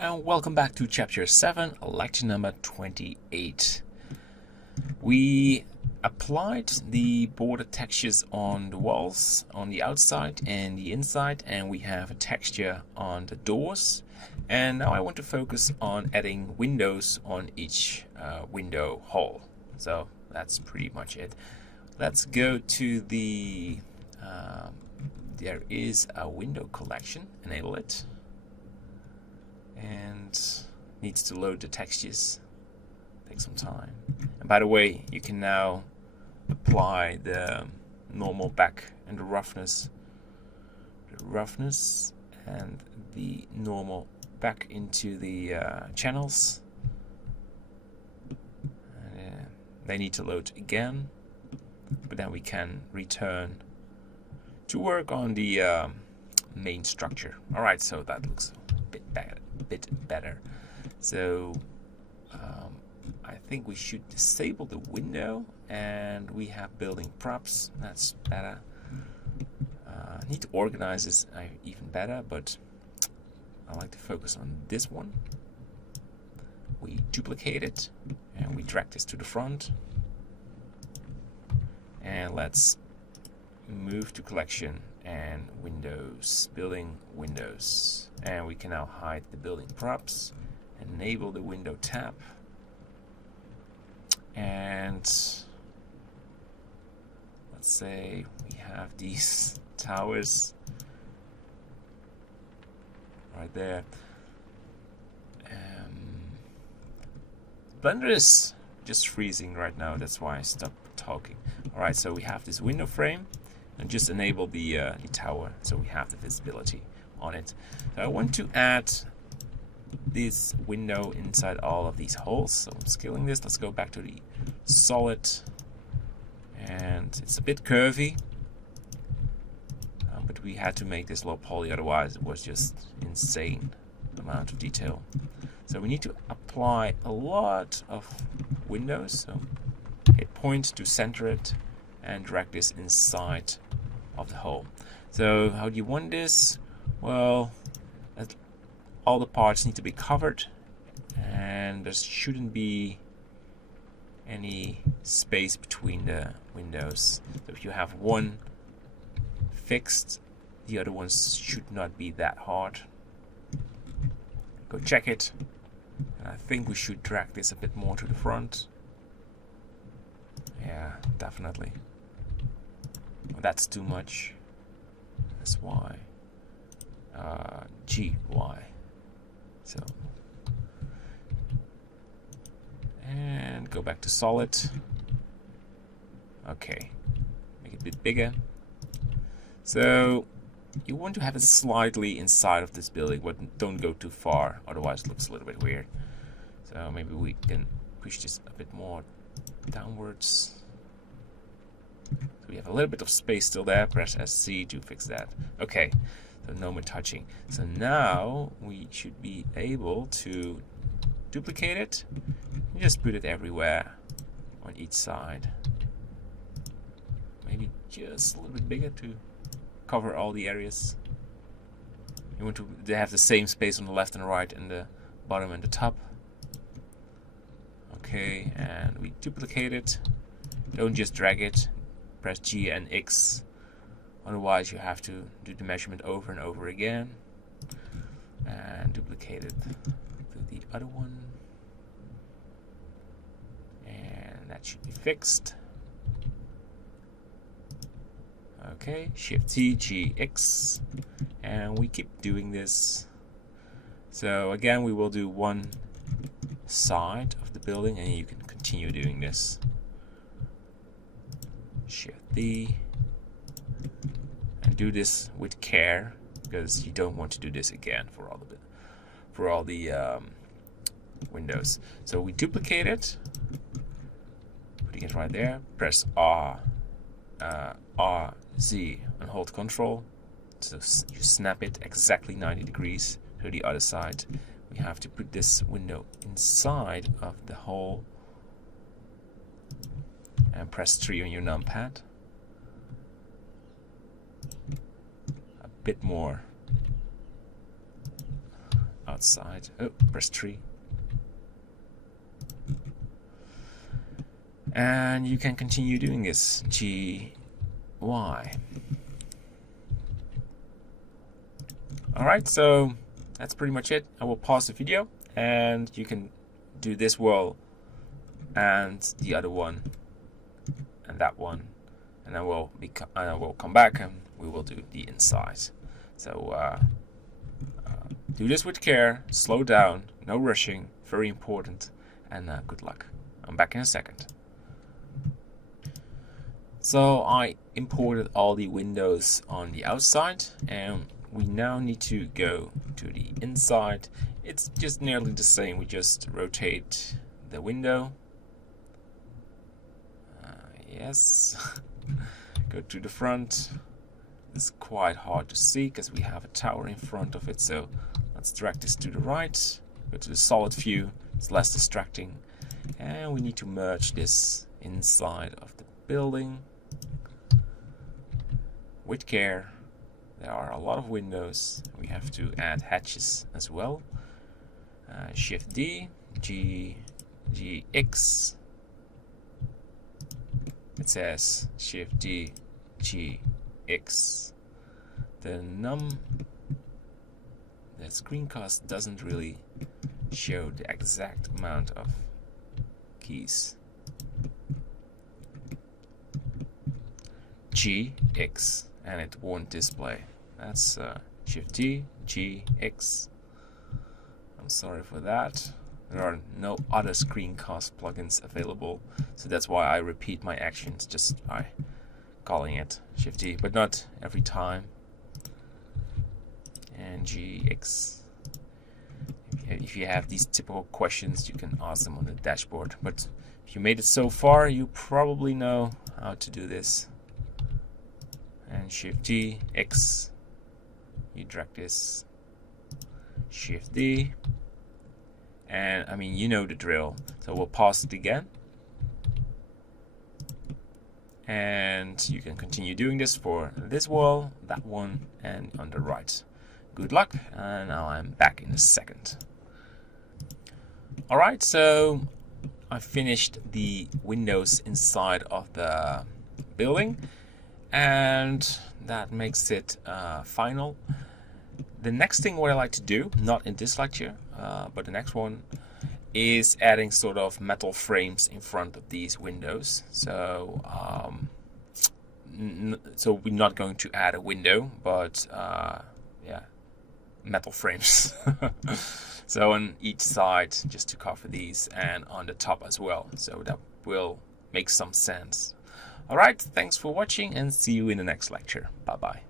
and welcome back to Chapter 7, lecture number 28. We applied the border textures on the walls, on the outside and the inside, and we have a texture on the doors. And now I want to focus on adding windows on each window hole. So that's pretty much it. Let's go to the... there is a window collection, enable it. And needs to load the textures. Take some time. And by the way, you can now apply the normal back and the roughness and the normal back into the channels. They need to load again, but then we can return to work on the main structure. All right, so that looks a bit better. So I think we should disable the window, and we have building props. That's better. Need to organize this even better, but I like to focus on this one. We duplicate it and we drag this to the front, and let's move to collection and windows, building windows, and we can now hide the building props, enable the window tab, and let's say we have these towers right there. Blender is just freezing right now, that's why I stopped talking. Alright, so we have this window frame, and just enable the tower so we have the visibility on it. So I want to add this window inside all of these holes, so I'm scaling this. Let's go back to the solid, and it's a bit curvy, but we had to make this low poly, otherwise it was just insane amount of detail. So we need to apply a lot of windows, so hit point to center it and drag this inside of the hole. So how do you want this? Well, all the parts need to be covered, and there shouldn't be any space between the windows. So if you have one fixed, the other ones should not be that hard. Go check it. And I think we should drag this a bit more to the front. Yeah, definitely. Oh, that's too much. That's why. GY. So. And go back to solid. Okay. Make it a bit bigger. So you want to have it slightly inside of this building, but don't go too far, otherwise it looks a little bit weird. So maybe we can push this a bit more downwards. So we have a little bit of space still there. Press SC to fix that. Okay, so no more touching. So now we should be able to duplicate it and just put it everywhere on each side. Maybe just a little bit bigger to cover all the areas. You want to have the same space on the left and right and the bottom and the top. Okay, and we duplicate it. Don't just drag it. Press G and X. Otherwise you have to do the measurement over and over again. And duplicate it to the other one. And that should be fixed. Okay, Shift T, G, X, and we keep doing this. So again, we will do one side of the building, and you can continue doing this. Shift D, and do this with care, because you don't want to do this again for all the windows. So we duplicate it, putting it right there. Press R, Z, and hold Control. So you snap it exactly 90 degrees to the other side. We have to put this window inside of the hole, and press 3 on your numpad. A bit more outside. Oh, press 3. And you can continue doing this. G, Y. Alright, so that's pretty much it. I will pause the video and you can do this wall and the other one and that one, and I will come back and we will do the inside. So do this with care, slow down, no rushing, very important, and good luck. I'm back in a second. So I imported all the windows on the outside, and we now need to go to the inside. It's just nearly the same. We just rotate the window. Yes. Go to the front. It's quite hard to see because we have a tower in front of it. So let's drag this to the right. Go to the solid view. It's less distracting. And we need to merge this inside of the building with care. There are a lot of windows. We have to add hatches as well. Shift D, G, X. It says Shift D, G, X. The screencast doesn't really show the exact amount of keys. G, X. And it won't display. That's Shift D, G, X. I'm sorry for that. There are no other screencast plugins available, so that's why I repeat my actions just by calling it Shift D, but not every time. And G, X. If you have these typical questions, you can ask them on the dashboard. But if you made it so far, you probably know how to do this. And Shift D, X, you drag this, Shift D, and I mean, you know the drill. So we'll pause it again. And you can continue doing this for this wall, that one, and on the right. Good luck, and now I'm back in a second. Alright, so I finished the windows inside of the building. And that makes it final. The next thing what I like to do, not in this lecture, but the next one, is adding sort of metal frames in front of these windows. So so we're not going to add a window, but yeah, metal frames. So on each side, just to cover these, and on the top as well. So that will make some sense. Alright, thanks for watching and see you in the next lecture. Bye bye.